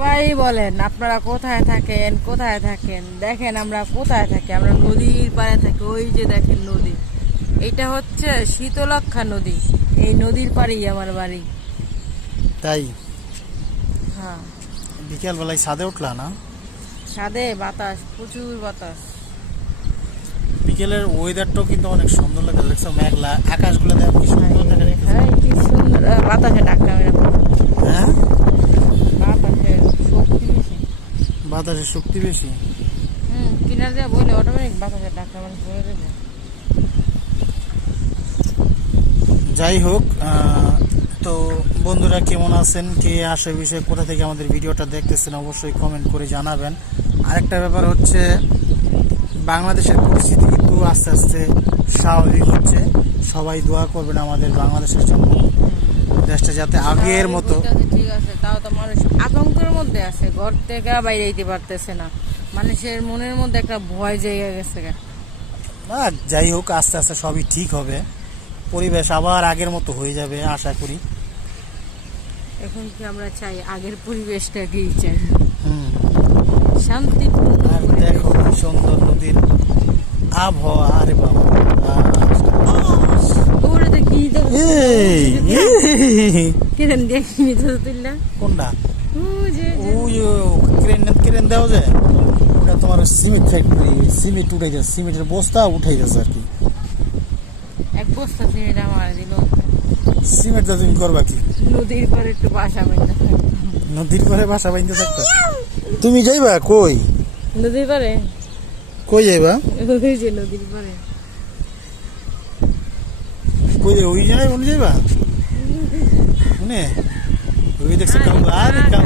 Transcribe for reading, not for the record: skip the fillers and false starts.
সবাই বলেন আপনারা কোথায় থাকেন কোথায় থাকেন। দেখেন আমরা কোথায় থাকি, আমরা নদীর পাড়ে থাকি। ওই যে দেখেন নদী, এটা হচ্ছে শীতলক্ষা নদী। এই নদীর পাড়েই আমার বাড়ি। তাই হ্যাঁ, বিকেল বেলায় ছাদে উঠলা না? ছাদে বাতাস, প্রচুর বাতাস। বিকেলের ওয়েদারটাও কিন্তু অনেক সুন্দর লাগে, দেখছো মেঘলা আকাশগুলো দেখো কি সুন্দর দেখা যাচ্ছে। হ্যাঁ, কি সুন্দর বাতাসে ডাক্তার। হ্যাঁ, বাতাসের শক্তি বেশি। বাতাসের শক্তি বেশি। কিনার দিয়ে বইলে অটোমেটিক বাতাসের ডাক্তার মানে বয়ে দেবে। যাই হোক, তো বন্ধুরা কেমন আছেন, কে আসে বিষয়ে কোথা থেকে আমাদের ভিডিওটা দেখতেছেন অবশ্যই কমেন্ট করে জানাবেন। আরেকটা ব্যাপার হচ্ছে, বাংলাদেশের পরিস্থিতি কিন্তু আস্তে আস্তে স্বাভাবিক হচ্ছে। সবাই দোয়া করবেন আমাদের বাংলাদেশের জন্য, দেশটা যাতে আগের মতো। ঠিক আছে, তাও তো মানুষ আতঙ্কের মধ্যে আছে, ঘর থেকে বাইরে যেতে পারতেছে না। মানুষের মনের মধ্যে একটা ভয় জেগে গেছে। যাই হোক, আস্তে আস্তে সবই ঠিক হবে, পরিবেশ আবার আগের মতো হয়ে যাবে আশা করি। এখন কি আমরা চাই আগের পরিবেশটাকেই চাই, হুম, শান্তিপূর্ণ। আর দেখো কি সুন্দর নদীর আবহাওয়া। আরে বাবা, ওরে তো কি তো কিরেন দিয়ে কিনে তো তুললা কোনটা? ওই যে ওই ক্রেন দেওয়া যায়, ওটা তোমার সিমেন্ট ফ্যাক্টরি, সিমেন্ট উঠাই যাচ্ছে, সিমেন্টের বস্তা উঠাই যাচ্ছে আর কি। এক বস্তা সিমেন্ট আমার দিল। সিমেন্টটা তুমি করবা কি? নদীর পরে একটু বাসা বাঁধতে নদীর পরে বাসা বাঁধতে থাকতে। তুমি যাইবা কই? নদীর পরে কই যাইবা? ওই যে নদীর পরে কই ওই জায়গায় যাইবা? মনে ওই দেখছো কাউ আর কাউ